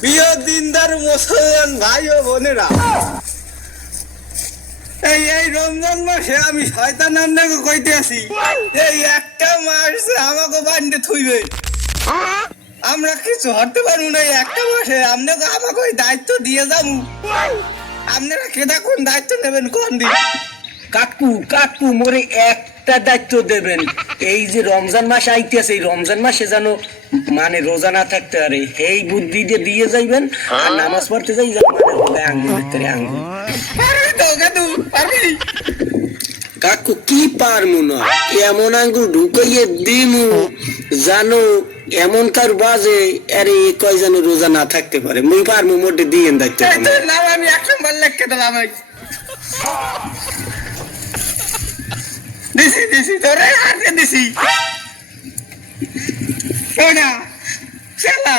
প্রিয় দিনদার মুসলমান ভাই ও বোনেরা, এই রমজান মাসে আমি শয়তান আপনাকে কইতে আছি, এই একটা মাস আমাকে বান্ধে থইবে, আমরা কিছু হতে পারবো না। এই একটা মাসে আপনাকে আমাকে ওই দায়িত্ব দিয়ে যাবো, আপনারা কেদা কোন দায়িত্ব নেবেন কোন দিন? কাকু কাকু মোরে একটা দায়িত্ব দেবেন। এই যে রমজান মাস আইতেছে, এই রমজান মাসে যেন মানে রোজা না থাকতে পারে, এই বুদ্ধি দিয়ে যাইবেন। আর নামাজ পড়তে যাই মানে আঙ্গুল ভিতরে আঙ্গুল। পারবি তো কাকু, পারবি? কাকু কি পারমু না, এমন আঙ্গুল ঢুকাইয়ে দিমু জানো এমন কার বাজে আরে কয় যেন রোজা না থাকতে পারে। মুই পারমু মোটে দিয়েন দায়িত্ব। এই তোর নাম আমি 1 নম্বর লেখকে দিলাম। দিছি তোরে হাতে দিছি। শোনা শালা